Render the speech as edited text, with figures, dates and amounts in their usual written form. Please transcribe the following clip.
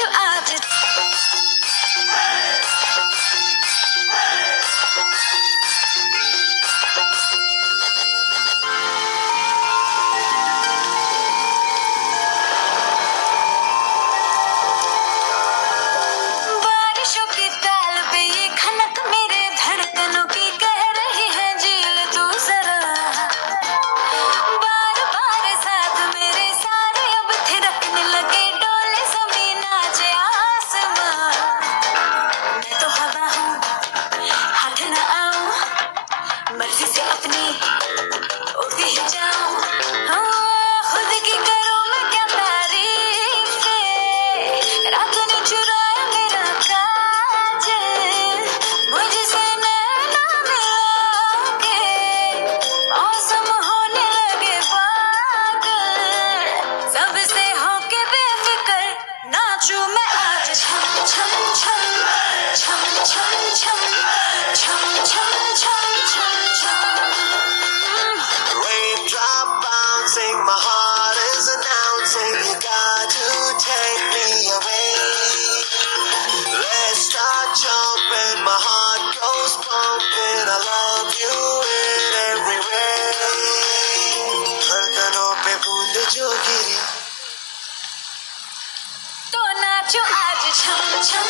नाचो आज बारिशों की ताल पे ये खनक मेरे धड़कनों की कह रही है झील तू जरा बार बार साथ मेरे सारे अब थिरकने लगे डोले जमीन नाचे आसमां मैं तो हवा हूँ हाथ न आऊं मर्जी से अपनी उड़ती ही जाऊं खुद की करूं मैं क्या तारीफें रात ने चुराया मेरा काजल मुझसे नैना मिला के मौसम होने लगे पागल सबसे होके बेफिक्र नाचूं मैं आज छम छम छम छम छम छम छम छम छम छम छम Raindrop bouncing, my heart is announcing you got to take me away. Let's start jumping, my heart goes pumping. I love you in every way. धड़कनों पे बूंद जो गिरी तो नाचो आज छम छम